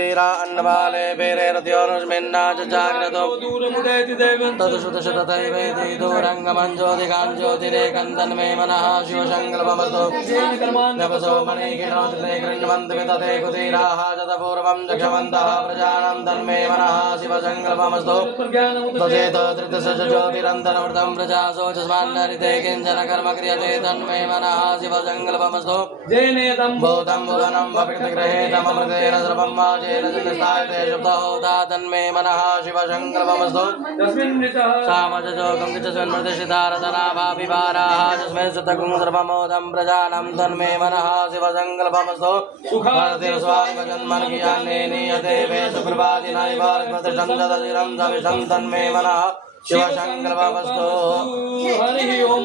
अन्नबाले पेरेरत्योनुस्मिन्ना च जाग्रतो तदुशुतशततैवेति दूरङ्गमञ्ज्योतिकाञ्ज्योतिरेकन्दन्मे मनः शिवशङ्कल्पमस्तु नभसो मणिकिणोत्रे गृह्णवन्तु वितते कुतीराः जतपूर्वं दक्षवन्तः प्रजानां तन्मे मनः शिवशङ्कल्पमस्तु तदेत धृतस्य ज्योतिरन्तरवृतं प्रजासोचस्मान्नरिते किञ्चन कर्म क्रियते तन्मे मनः शिवशङ्कल्पमस्तु भूतं भुवनं भवितगृहेतममृतेन सर्वं वाचेन जनिस्थायते शुद्धहोता तन्मे मनः शिवशङ्कल्पमस्तु सामजोगं किचस्मिन्मृतिशितारतनाभापिवाराः तस्मै सुतगुं सर्वमोदं प्रजानां तन्मे मनः शिवशङ्कल्पमस्तु भारतीयस्वामिजन्मर्गियान्ने नीयते वे सुप्रभातिनायिभारतमतिष्ठं ददतिरं सविषं तन्मे मनः शिवशङ्कल्पमस्तु हरिः ओं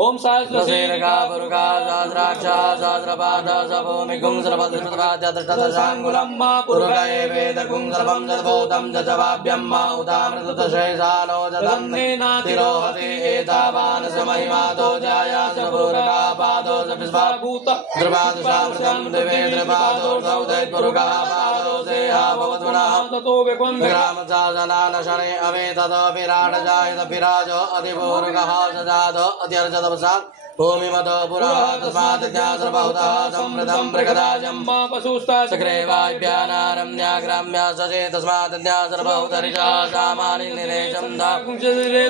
ओम सहस्रशीर्षा पुरुषा सहस्राक्षा सहस्रपाद सभूमि गुंसर्वदृष्टवाद्यदृष्टदशाङ्गुलं पुरुषये वेदगुं सर्वं जद्भूतं जवाभ्यं मा उदामृतशेषानो जदन्नेनातिरोहति एतावान् समहिमातो जाया सर्वपुरुषा पादो सविस्वाभूत द्रुवादशामृतं दिवे द्रुवादोर्धौ दैत्पुरुषः पादो सेहा भवद्वनः ततो विग्रामशासनान् शने अवेततो विराट जायत विराजो अधिपूरुषः सजातो अत्यर्ज भूमिमतो पुरः तस्मात् सर्वहुतः समृद्धं मृगदाजं पशुस्ताचक्रेवाभ्यानारम्या सचे तस्मात् सर्वहुतरिषः सामानि निरेशं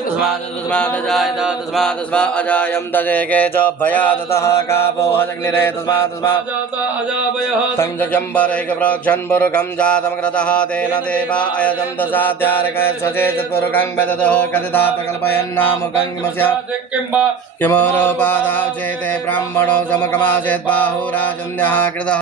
तस्मात् जायत तस्मात् स्व अजायं तजेके च भयादतः कापो हजग्निरे तस्मात् संजम्बरेकप्रोक्षन् पुरुखं जातमकृतः तेन देवा अयजं दशाध्यारकः सचे चत्पुरुखं वेदतः कथिता प्रकल्पयन्नामुखं किमोरोपादाचेते ब्राह्मणो समकमाचेत् बाहुराजन्यः कृतः